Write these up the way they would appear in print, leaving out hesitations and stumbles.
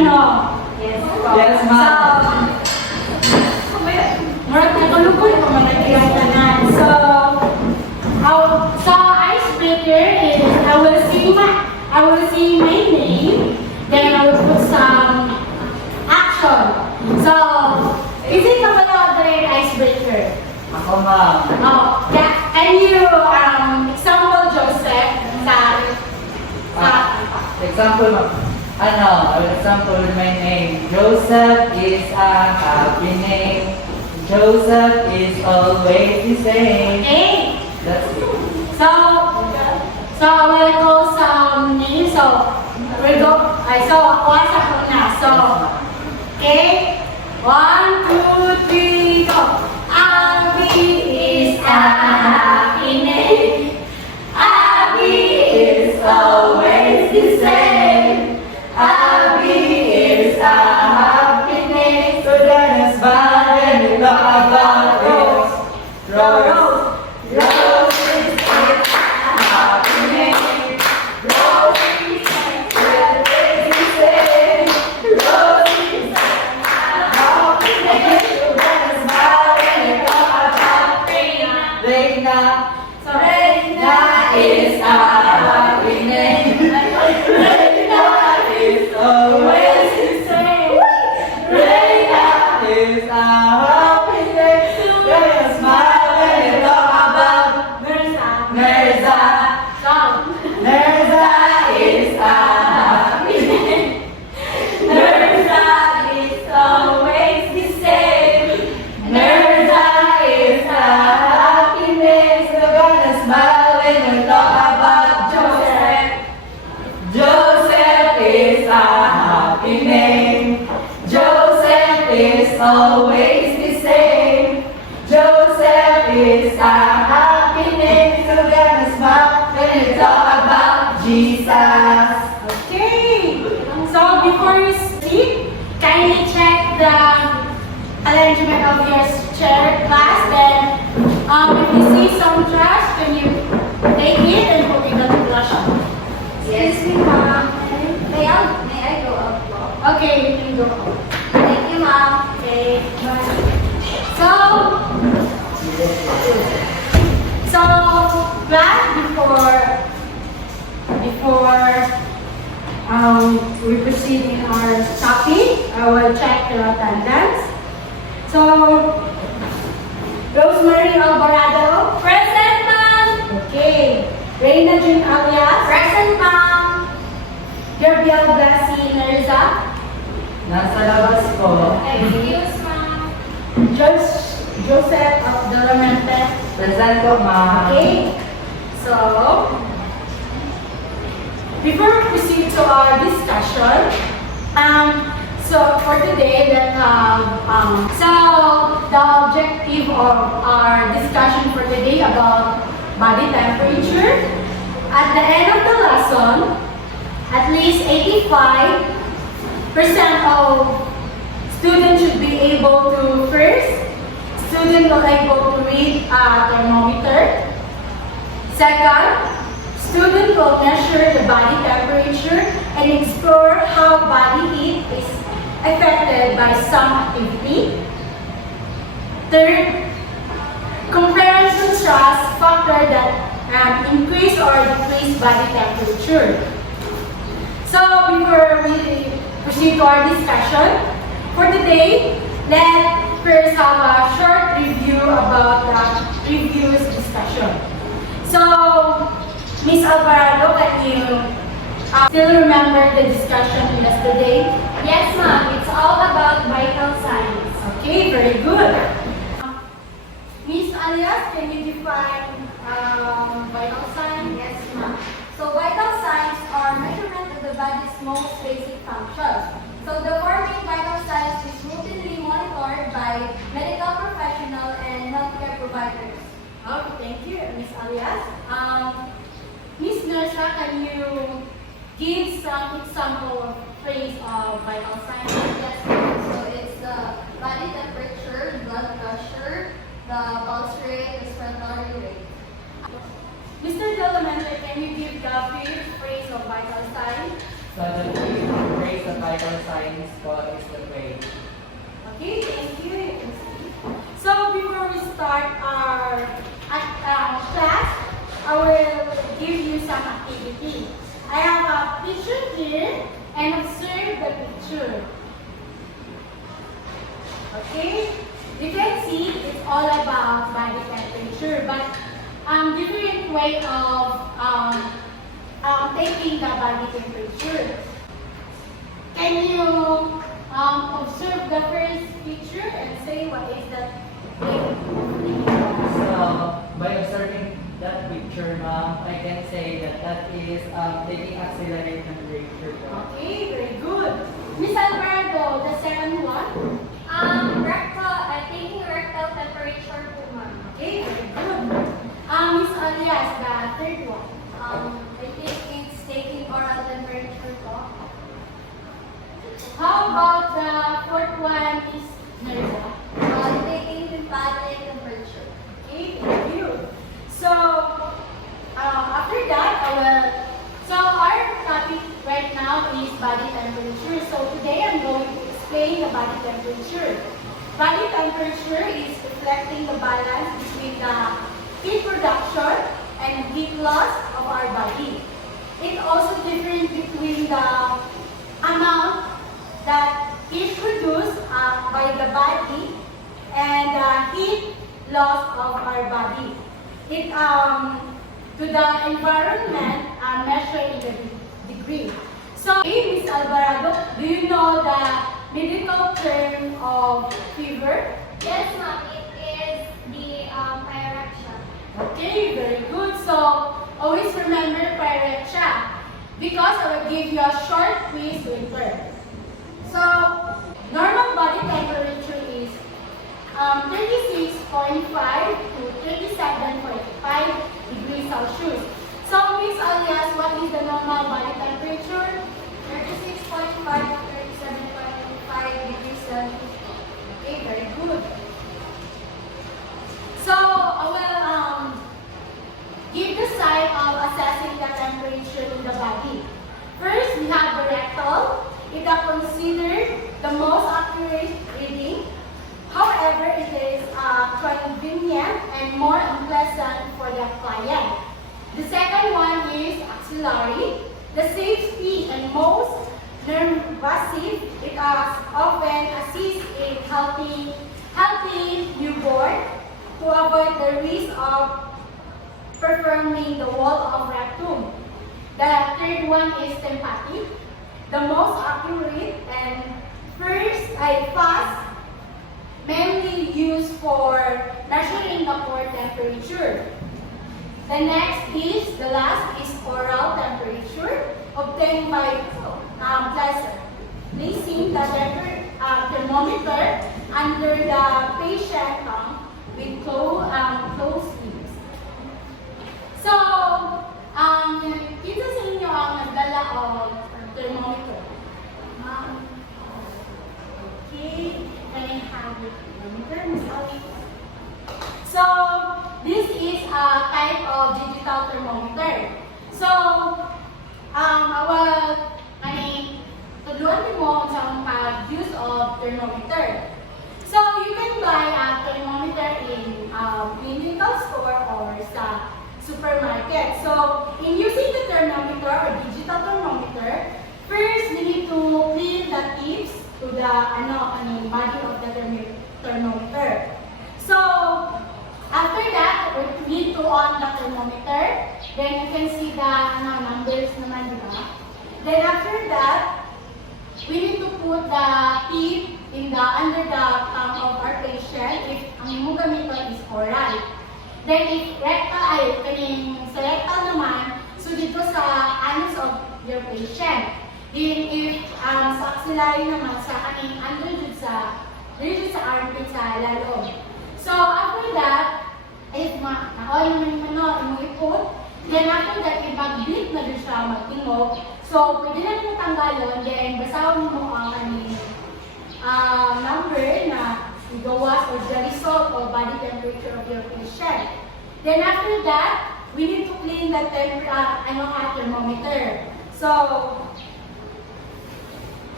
no? Yes, Yes, ma'am. Murag nagkalukoy pa man ang tanan. So icebreaker is I will sing my name, then I will put some action. So is it about the icebreaker? Ako, ma'am. Oh, yeah. Can you example Joseph Example, ma'am. I will example my name. Joseph is a happy name. Joseph is always the same. A. That's it. So I will call some names. So we go. So what's up now? So okay, 1, 2, 3, go. Abby is a happy name. Abby is always the same. Abby is a happy name. So then it's fine when we talk about Rose. Rose. Rose is a happy name. Rose is always the same. Rose is a happy name. So then it's fine when we talk about Reyna. Reyna. So Reyna is a happy name. Reyna is always the same. Reyna Is a happy day. Then you smile when you talk about Mirza. So Mirza is a happy name. Mirza is always the same. Mirza is a happy name. So gonna smile when you talk about Joseph. Joseph is a happy name. Joseph is always the same. Joseph is a happy name. So gonna smile when you talk about Jesus. Okay. So before you sleep, kindly check the arrangement of your chair class. Then, if you see some trash, can you take it and put it on the flush? Yes, ma'am. May I go up? Okay, you can go. Thank you, ma'am. Okay. So class before we proceed in our topic, I will check the attendance. So Rosemary Alvarado, Present, ma'am. okay. Reyna Jean Alias, Present, ma'am. Gabriel Blasi Nerza, Nasa labas ko. Excuse, ma'am. Joseph of Dolamente. Present ko, ma'am. Okay, so before we proceed to our discussion, so for today, so the objective of our discussion for today about body temperature. At the end of the lesson, at least 85% of students should be able to student will able to read a thermometer. Second, student will measure the body temperature and explore how body heat is affected by some activity. Third, compare and contrast factors that increase or decrease body temperature. So before we proceed to our discussion for today, let's first have a short review about the previous discussion. So, Ms. Alvarado, can you still remember the discussion yesterday? Yes, ma'am. It's all about vital signs. Okay, very good. Ms. Alias, can you define vital signs? Yes, ma'am. So vital signs are measurement of the body's most basic functions. So the four main vital signs is routinely monitored by medical professionals and healthcare providers. Okay, thank you, Ms. Alias. Ms. Nersa, can you give some example of phrase of vital signs? Yes, ma'am. So it's the body temperature, blood pressure, the pulse rate, respiratory rate. Mr. Dolamente, can you give the fifth phrase of vital signs? So the phrase of vital signs po is the way. Okay, thank you. So before we start our class, I will give you some activity. I have a picture here and observe the picture. Okay, you can see it's all about body temperature, but different way of taking the body temperature. Can you observe the first picture and say what is that way? So, by observing that picture, ma'am, I can say that that is taking accelerated temperature. Okay, very good. Miss Alberto, the second one. Taking rectal temperature po, ma'am. Okay, very good. Miss Alias, the third one. I think it's taking oral temperature po. How about the fourth one, Miss Nerva? Taking lymphatic temperature. Okay, thank you. So, after that, so our topic right now is body temperature. So today I'm going to explain the body temperature. Body temperature is reflecting the balance between the heat production and heat loss of our body. It also differs between the amount that heat produced by the body and the heat loss of our body. It to the environment measured in the degree. So, hey, Miss Alvarado, do you know the medical term of fever? Yes, ma'am. It is the pyrexia. Okay, very good. So, always remember pyrexia because I will give you a short quiz later. So, normal body temperature is 36.5 to 37.5 degrees Celsius. So, Miss Alias, what is the normal body temperature? 36.5 to 37.5 degrees Celsius. Okay, very good. So, I will give the sign of assessing the temperature in the body. First, we have the rectal. It is considered the most accurate reading. However, it is convenient and more unpleasant for the client. The second one is axillary. The safety and most non-invasive. It often assists in helping newborn to avoid the risk of performing the wall of rectum. The third one is sympathetic. The most accurate and fast, mainly used for measuring the core temperature. The last is oral temperature, obtained by placing the thermometer under the patient tongue with closed lips. So, kita sa inyo ang nagdala of thermometer. Okay, can I have your thermometer, Ms. Ali? So, this is a type of digital thermometer. So, tuluan mo sa pag-use of thermometer. So, you can buy a thermometer in clinical store or sa supermarket. So, in using the thermometer or digital thermometer, first, we need to clean the tips to the body of the thermometer. So, after that, we need to on the thermometer. Then you can see the numbers naman, di ba? Then after that, we need to put the tip under the tongue of our patient if ang imong gamiton is oral. Then if sa rectal naman, so dito sa anus of your patient. Then if sa axillary naman, sa under sa armpit sa lalong. So after that, if naon naman imong ipot, then after that, i-mag-beat na doon siya magtingog. So, pwede na nyo tanggalon, then basawin mo ang number na igawas or the result of body temperature of your patient. Then after that, we need to clean the thermometer. So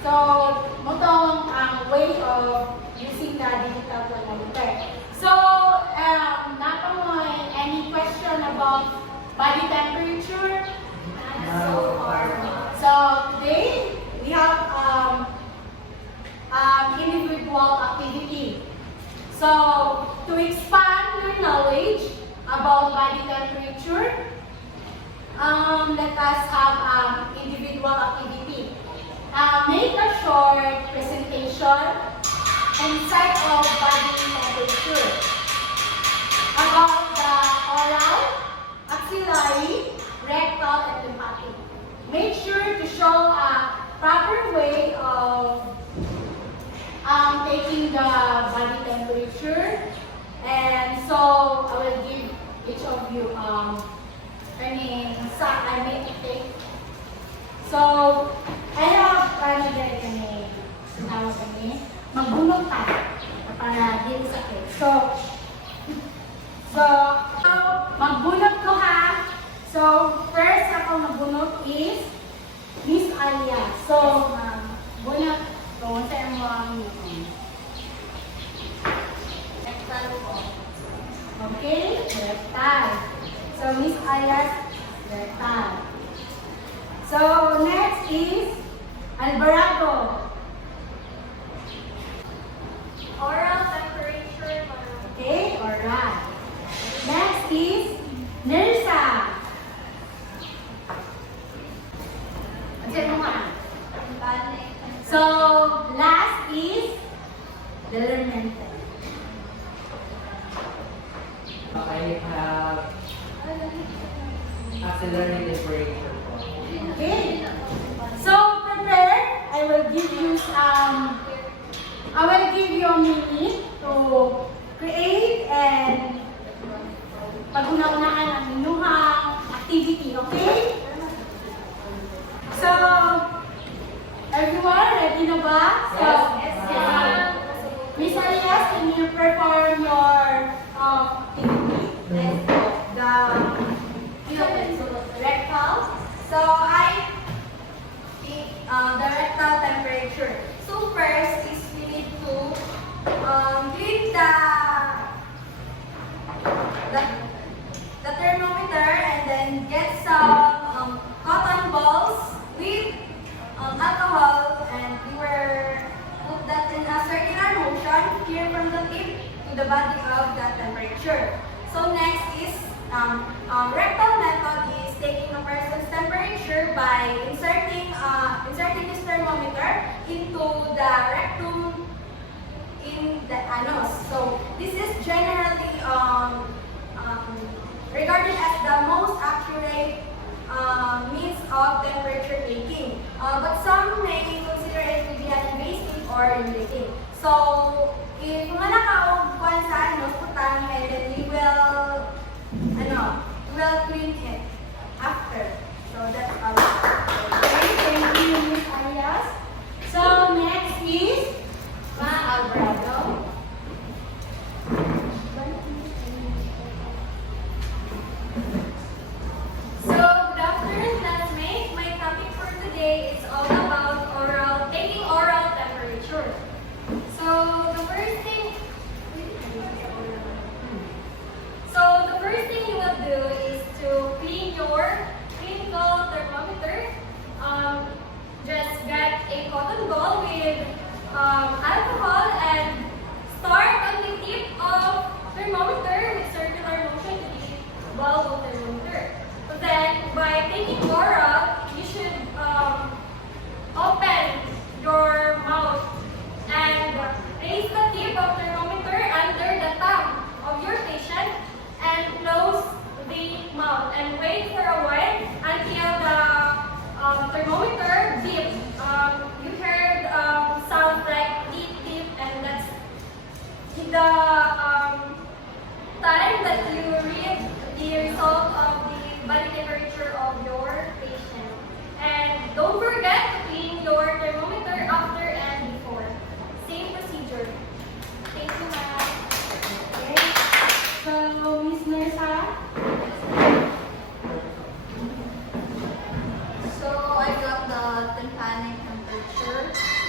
So, motong ang way of using the digital thermometer. So, napamoy, any question about body temperature? So far. So, today, we have individual activity. So, to expand your knowledge about body temperature, let us have individual activity. Make a short presentation inside of body temperature about the oral, axillary, rectal, and lymphatic. Make sure to show a proper way of taking the body temperature. And so I will give each of you I make a take. So I have magbunot tayo para din sa cake. So magbunot ko ha. So first ako magbunot is Miss Alia. So bunot ko sa mga rectal ko. Okay? Rectal. So Miss Alia's rectal. So next is Alvarado. Oral temperature. Okay, alright. Next is Nersa. So last is Delermente. I have axillary temperature po. Okay. So prepare. I will give you a minute to create and pag-una-unaan ang inyong activity, okay? So, everyone, ready na ba? So, Miss Alias, can you perform your activity? The rectal. So I take the rectal temperature. So first is we need to clean the thermometer and then get some cotton balls with alcohol, and we will put that in a circular motion here from the tip to the body of the temperature. So next is rectal method is taking a person's temperature by inserting this thermometer into the rectum in the anus. So this is generally regarded as the most accurate means of temperature taking. But some may consider it to be an invasive or invasive. So if manakaw kuan sa anus putang, and then we will clean it after. So that's all. Okay, thank you, Miss Alias. So next is Alvarado. So good afternoon, classmates. My topic for today is all about taking oral temperature. So the first thing you will do is to clean your clinical thermometer. Just get a cotton ball with alcohol and start on the tip of thermometer with circular motion to the ball of thermometer. So then, by taking oral, you should open your mouth and place the tip of thermometer under the tongue of your patient and close the mouth and wait for a while until the thermometer beeps. You heard sound like beep beep, and that's the time that you read the result of the body temperature of your patient. And don't forget to clean your thermometer after and before. Same procedure. Thank you, ma'am. Okay. So Miss Nersa. So I got the tympanic temperature.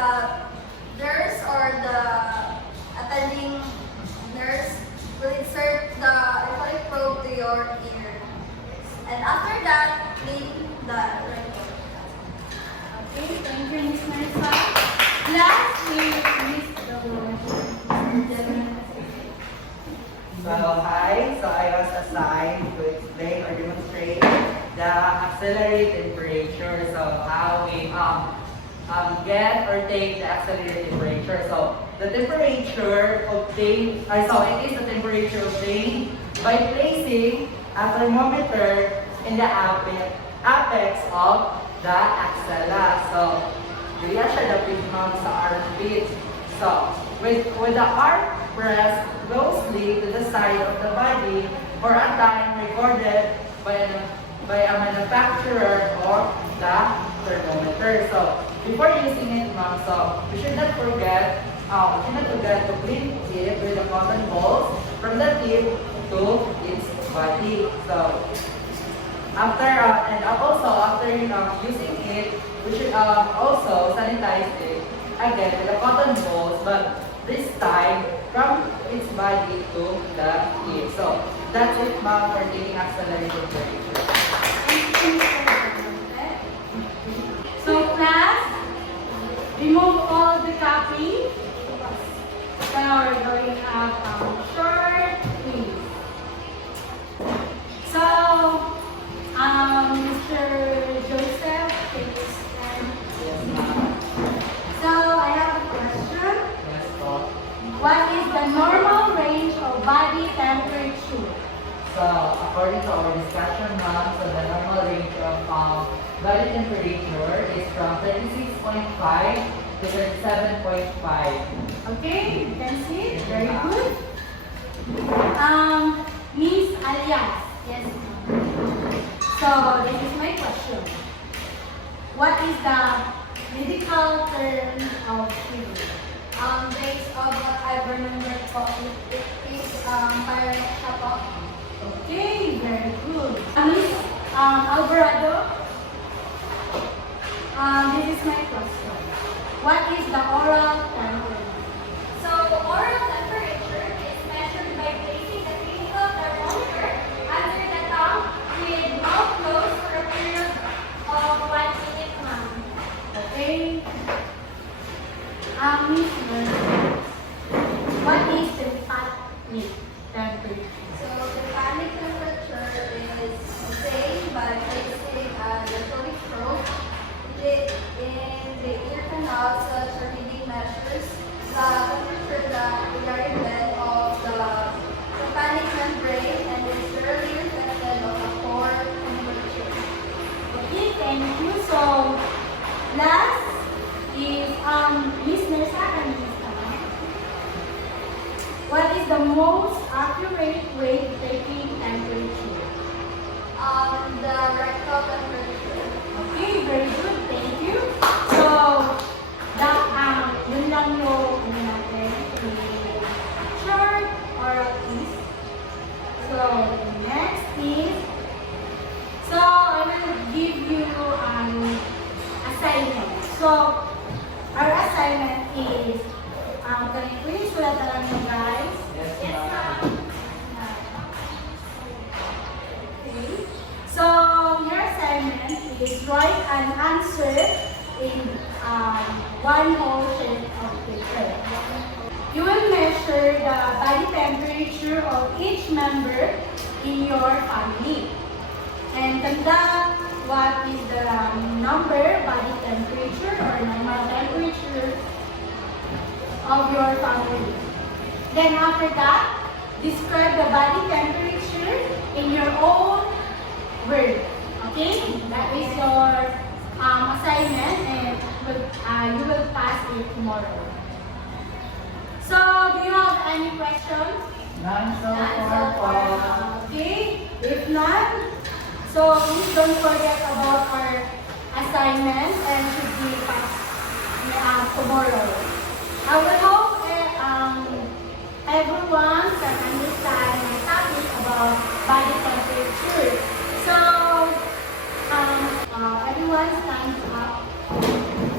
nurse or the attending nurse will insert the electronic probe to your ear. And after that, clean the record. Okay, thank you, Miss Marisa. Last is Miss So, hi. So, I was assigned to explain or demonstrate the accelerated temperature. So, how we get or take the accelerated temperature. So, the temperature obtained, so it is the temperature obtained by placing a thermometer in the apex of the axilla. So, yun siya the pigment sa armpit. So, with the arm pressed closely to the side of the body for a time recorded by a manufacturer of the thermometer. So, before using it, ma'am, so we should not forget to clean it with the cotton balls from the tip to its body. So, after using it, we should also sanitize it again with the cotton balls, but this time from its body to the tip. So that's it, ma'am, for taking accelerated temperature. So class, remove all the copy. So we're going to have short quiz. So, Mr. Joseph, please stand. Yes, ma'am. So I have a question. Yes, ma'am. What is the normal range of body temperature? So according to our discussion, ma'am, so the normal range of body temperature is from 36.5 to 37.5. Okay, you can see. Very good. Miss Alias. Yes. So this is my question. What is the medical term of fever? Based on what I remember, it is pyrenic shock. Okay, very good. Miss Alvarado. This is my question. What is the oral temperature? So, oral temperature is measured by placing the clinical thermometer under the tongue with mouth closed for a period of 1 minute, ma'am. Okay. Miss Mercy. What is the panic temperature? So, the panic temperature is obtained by placing an electronic probe in the ear canal such as reading measures the temperature the area bed of the tympanic membrane and is thoroughly reflected on the core temperature. Okay, thank you. So, last is Miss Mersa and Miss Tama. What is the most accurate way to taking temperature? The rectal temperature. Okay, very good. Thank you. So, yun lang yung natin, short oral quiz. So, next is, so I will give you an assignment. So, our assignment is, can you please sulat na lang yung guys? Yes, Yes, ma'am. Okay. So, your assignment is write an answer in one whole sheet of paper. You will measure the body temperature of each member in your family and conduct what is the number body temperature or normal temperature of your family. Then after that, describe the body temperature in your own word. Okay? That is your assignment and you will pass it tomorrow. So, do you have any questions? None so None far, so far. po. Okay? If not, so please don't forget about our assignment and should be passed tomorrow. I will hope everyone can understand my topic about body temperature. So, everyone stand up.